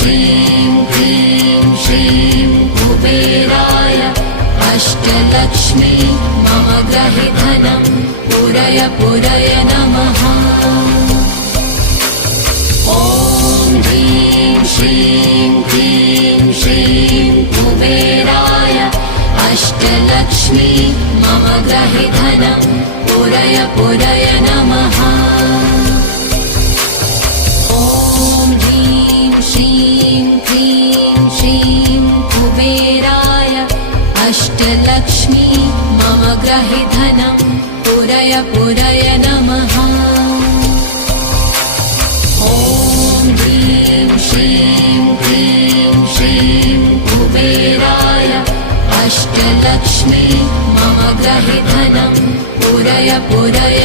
श्रीं क्लीं श्रीं कुबेराय अष्टलक्ष्मी मम गृहे धनं पूरय पूरय नमः। ॐ ह्रीं श्रीं क्लीं श्रीं कुबेराय अष्टलक्ष्मी मम गृहे धनं पूरय पूरय नमः। ॐ ह्रीं श्रीं क्लीं श्रीं कुबेराय अष्टलक्ष्मी मम गृहे धनं पूरय पूरय नमः। ॐ ह्रीं श्रीं क्लीं श्रीं कुबेराय अष्टलक्ष्मी मम गृहे धनं पूरय पूरय